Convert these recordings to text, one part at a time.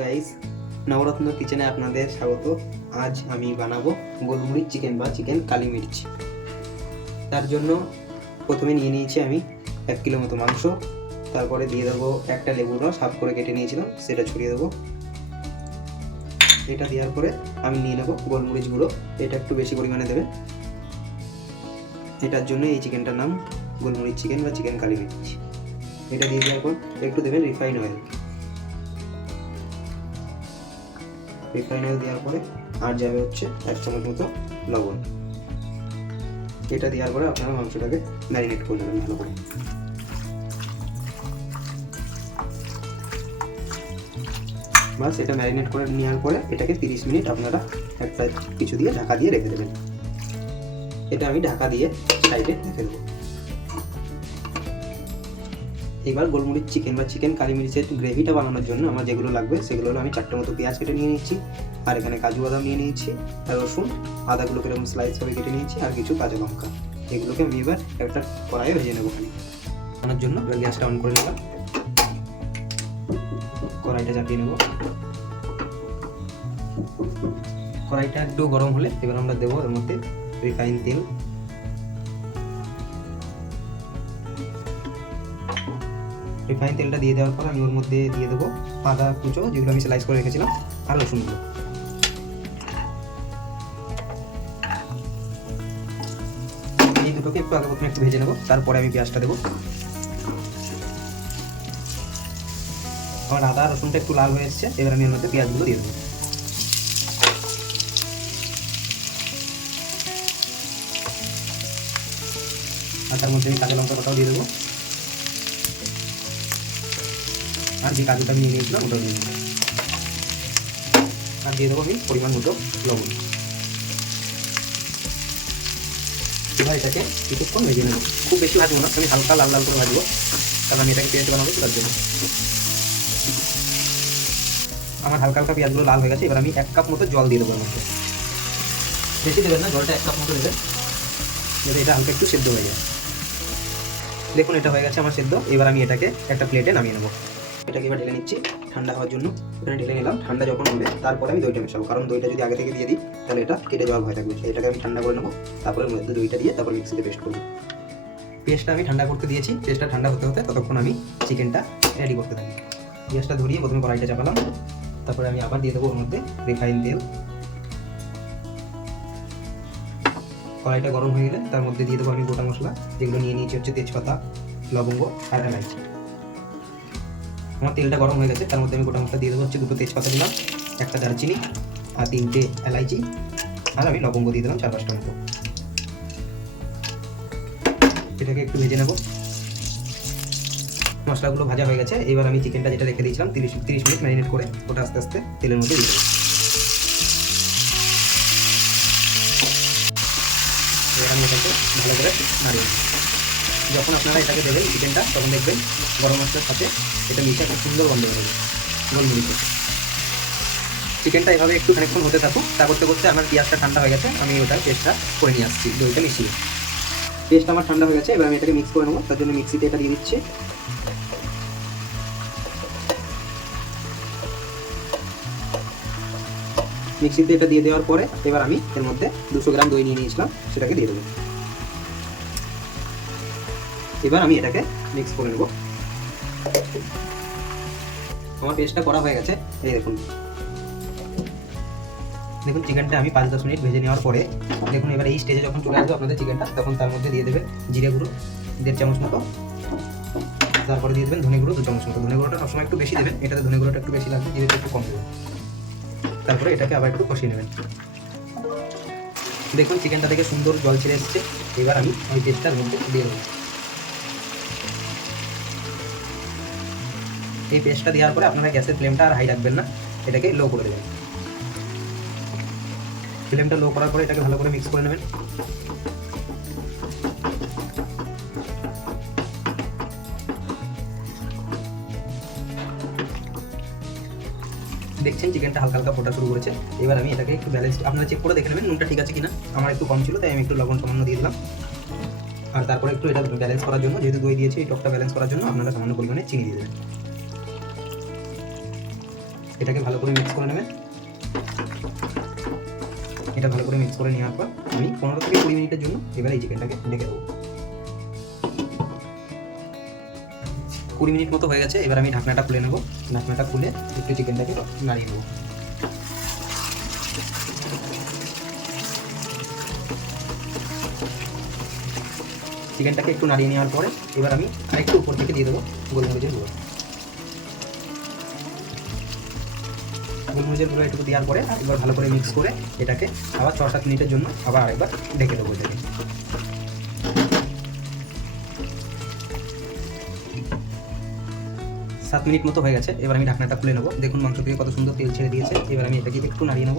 Guys নবরত্ন কিচেনে আপনাদের স্বাগত। আজ আমি বানাবো গোলমরিচ চিকেন বা চিকেন কালি মির্চ। তার জন্য প্রথমে নিয়ে নিয়েছি আমি এক কিলো মতো মাংস। তারপরে দিয়ে দেবো একটা লেবুর রস, হাফ করে কেটে নিয়েছিলাম, সেটা ছড়িয়ে দেবো। এটা দেওয়ার পরে আমি নিয়ে নেব গোলমরিচ গুঁড়ো, এটা একটু বেশি পরিমাণে দেবে এটার জন্য এই চিকেনটার নাম গোলমরিচ চিকেন বা চিকেন কালি মির্চ। এটা দিয়ে দেওয়ার পর একটু দেবেন রিফাইন অয়েল। রিফাইন অয়েল দেওয়ার পরে আর যাবে হচ্ছে এক চামচ মতো লবণ। এটা দেওয়ার পরে আপনারা মাংসটাকে ম্যারিনেট করে নেবেন ভালো করে। বাস, এটা ম্যারিনেট করে নেওয়ার পরে এটাকে তিরিশ মিনিট আপনারা একটা কিছু দিয়ে ঢাকা দিয়ে রেখে দেবেন। এটা আমি ঢাকা দিয়ে সাইডে রেখে দেবো। এবার গোলমরিচ চিকেন বা চিকেন কালি মরিচের গ্রেভিটা বানানোর জন্য আমার যেগুলো লাগবে, সেগুলো হলো আমি চারটে মতো পেঁয়াজ কেটে নিয়ে নিচ্ছি, আর এখানে কাজু বাদাম নিয়ে নিয়েছি, আর রসুন আদাগুলো এরকম স্লাইস করে কেটে নিয়েছি, আর কিছু কাঁচা লঙ্কা। এগুলোকে আমি এবার একটা কড়াইয়ে ভেজে নেব খালি বানানোর জন্য এবার গ্যাসটা অন করে নিলাম। কড়াইটা চাপিয়ে নেব। কড়াইটা একটু গরম হলে এবার আমরা দেবো এর মধ্যে রিফাইন তেল। রিফাইন তেলটা দিয়ে দেওয়ার পর আমি ওর মধ্যে দিয়ে দেবো আদা, কুচো, যেগুলো আমি স্লাইস করে রেখেছিলাম, আর রসুনগুলো এই দুটোকে একটু আগে প্রথমে একটু ভেজে নেব, তারপরে আমি পেঁয়াজটা দেবো। আমার আদা, রসুনটা একটু লাল হয়ে এসছে, এবার আমি এর মধ্যে পেঁয়াজগুলো দিয়ে দেবো। আর তার মধ্যে আমি কাঁচা লঙ্কা কটাও দিয়ে দেবো। আর যে কাজুটা নিয়ে নিয়েছিলাম ওটা নিয়ে দেবো আর দিয়ে দেবো আমি পরিমাণ মতো লবণ। এবার এটাকে কিছুক্ষণ ভেজে নেব। খুব বেশি ভাজবো না, আমি হালকা লাল লাল করে ভাজবো। কারণ আমি এটাকে পেঁয়াজ বানাবো তার জন্য। আমার হালকা হালকা পেঁয়াজগুলো লাল হয়ে গেছে, এবার আমি এক কাপ মতো জল দিয়ে দেবো এর মধ্যে। বেশি দেবেন না, জলটা এক কাপ মতো দেবেন। যাতে এটা হালকা একটু সেদ্ধ হয়ে যায়। দেখুন, এটা হয়ে গেছে আমার সেদ্ধ। এবার আমি এটাকে একটা প্লেটে নামিয়ে নেব। এটাকে এবার ঢেলে নিচ্ছি ঠান্ডা হওয়ার জন্য। এখানে ঢেলে নিলাম, ঠান্ডা যখন হবে, তারপরে আমি দইটা মেশাবো। কারণ দইটা যদি আগে থেকে দিয়ে দিই, তাহলে এটা কেটে যাওয়া ভয় থাকবে। এটাকে আমি ঠান্ডা করে নেব, তারপরে মধ্যে দইটা দিয়ে তারপর মিক্সিতে পেস্ট করব। পেস্টটা আমি ঠান্ডা করতে দিয়েছি। পেস্টটা ঠান্ডা হতে হতে ততক্ষণ আমি চিকেনটা রেডি করতে থাকি। পেঁয়াজটা ধরিয়ে প্রথমে কড়াইটা চাপালাম। তারপরে আমি আবার দিয়ে দেবো ওর মধ্যে রিফাইন তেল। কড়াইটা গরম হয়ে গেলে তার মধ্যে দিয়ে দেবো আমি গোটা মশলা। যেগুলো নিয়ে নিয়েছি হচ্ছে তেজপাতা, লবঙ্গ আর এলাইচি। আমার তেলটা গরম হয়ে গেছে, তার মধ্যে আমি গোটা মশলা দিয়ে দেবো হচ্ছে দুটো তেজপাতা দিলাম, একটা দারচিনি আর তিনটে এলাইচি, আর আমি লবঙ্গ দিয়ে দিলাম চার পাঁচটা মতো। এটাকে একটু ভেজে নেব। মশলাগুলো ভাজা হয়ে গেছে, এবার আমি চিকেনটা যেটা রেখে দিয়েছিলাম, তিরিশ তিরিশ মিনিট ম্যারিনেট করে ওটা আস্তে আস্তে তেলের মধ্যে দিয়ে এবার আমি ভালো করে নাড়িয়ে যখন আপনারা এটাকে দেবেন চিকেনটা তখন দেখবেন গরম মশলার সাথে এটা মিশে একটা সুন্দর গন্ধ বেরোবে গোলমরিচে চিকেনটা এভাবে একটু খানিকক্ষণ হতে থাকুক তা করতে করতে আমার পেঁয়াজটা ঠান্ডা হয়ে গেছে, আমি ওটা পেস্টটা করে নিয়ে আসছি, দইটা মিশিয়ে। পেস্ট আমার ঠান্ডা হয়ে গেছে, এবার আমি এটাকে মিক্স করে নেব, তার জন্য মিক্সিতে এটা দিয়ে দিচ্ছি। মিক্সিতে এটা দিয়ে দেওয়ার পরে এবার আমি এর মধ্যে দুশো গ্রাম দই নিয়ে নিয়েছিলাম, সেটাকে দিয়ে দেবো। এবার আমি এটাকে মিক্স করে নেব। আমার পেস্টটা করা হয়ে গেছে। এই দেখুন। দেখুন চিকেনটা আমি পাঁচ দশ মিনিট ভেজে নেওয়ার পরে, দেখুন, এবার এই স্টেজে যখন চলে আসবে আপনাদের চিকেনটা তখন তার মধ্যে দিয়ে দেবে জিরে গুঁড়ো, দেড় চামচ মতো। তারপরে দিয়ে দেবেন ধনে গুঁড়ো, দু চামচ মতো। ধনে গুঁড়োটা সবসময় একটু বেশি দেবেন, এটাতে ধনে গুঁড়োটা একটু বেশি লাগবে, জিরেটা একটু কম দেবেন। তারপরে এটাকে আবার একটু কষিয়ে নেবেন। দেখুন চিকেনটা থেকে সুন্দর জল ছেড়ে এসছে। এবার আমি ওই পেস্টটার মধ্যে দিয়ে দেবো। এই পেস্টটা দেওয়ার পরে আপনারা গ্যাসের ফ্লেমটা আর হাই রাখবেন না, এটাকে লো করে দেবেন। ফ্লেমটা লো করার পরে এটাকে ভালো করে মিক্স করে নেবেন। দেখছেন চিকেনটা হালকা হালকা ফোটা শুরু করেছে। এবার আমি এটাকে একটু ব্যালেন্স আপনারা চেক করে দেখে নেবেন, নুনটা ঠিক আছে কিনা। আমার একটু কম ছিল, তাই আমি একটু লবণ সামান্য দিয়ে দিলাম। আর তারপরে একটু এটা ব্যালেন্স করার জন্য, যেহেতু দই দিয়েছি, এই টকটা ব্যালেন্স করার জন্য আপনারা সামান্য পরিমাণে চিনি দিয়ে দেবেন। এটাকে ভালো করে মিক্স করে নেবেন। এটা ভালো করে মিক্স করে নেওয়ার পর আমি পনেরো থেকে কুড়ি মিনিটের জন্য এবার এই চিকেনটাকে ঢেকে দেবো। কুড়ি মিনিট মতো হয়ে গেছে, এবার আমি ঢাকনাটা খুলে নেব। ঢাকনাটা খুলে একটু চিকেনটাকে নাড়িয়ে নেব। চিকেনটাকে একটু নাড়িয়ে নেওয়ার পরে এবার আমি আরেকটু উপর থেকে দিয়ে দেবো, গোলমরিচের গুঁড়ো। গোলমরিচের গুঁড়ো একটু দেওয়ার পরে এবার ভালো করে মিক্স করে এটাকে আবার ছ সাত মিনিটের জন্য আবার আরেকবার ঢেকে দেবো এটাকে। সাত মিনিট মতো হয়ে গেছে, এবার আমি ঢাকনাটা খুলে নেব। দেখুন মাংস থেকে কত সুন্দর তেল ছেড়ে দিয়েছে। এবার আমি এটাকে একটু নাড়িয়ে নেব।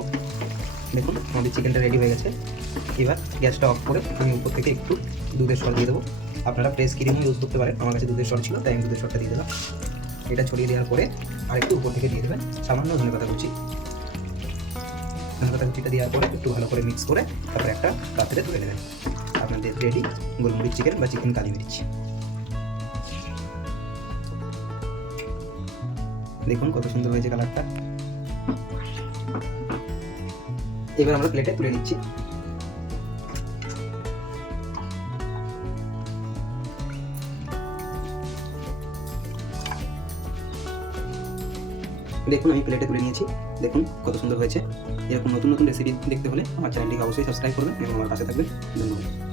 দেখুন আমাদের চিকেনটা রেডি হয়ে গেছে। এবার গ্যাসটা অফ করে আমি উপর থেকে একটু দুধের সর দিয়ে দেবো। আপনারা ফ্রেশ ক্রিমও ইউজ করতে পারেন। আমার কাছে দুধের সর ছিল, তাই আমি দুধের সরটা দিয়ে দিলাম। এটা ছড়িয়ে দেওয়ার পরে আর একটু উপর থেকে দিয়ে দেবেন। সামান্য ধনে পাতা কুচি। ধনে পাতা কুচিটা দেওয়ার পরে একটু ভালো করে মিক্স করে তারপরে একটা পাত্রে তুলে নেবেন। আপনাদের রেডি গোলমরিচ চিকেন বা চিকেন কালি মিরিচ। দেখুন কত সুন্দর হয়েছে কালারটা এবার আমরা প্লেটে তুলে নিচ্ছি। দেখুন, আমি প্লেটে তুলে নিয়েছি। দেখুন কত সুন্দর হয়েছে। এরকম নতুন নতুন রেসিপি দেখতে হলে আমার চ্যানেলটিকে অবশ্যই সাবস্ক্রাইব করবেন এবং আমার পাশে থাকবেন। ধন্যবাদ।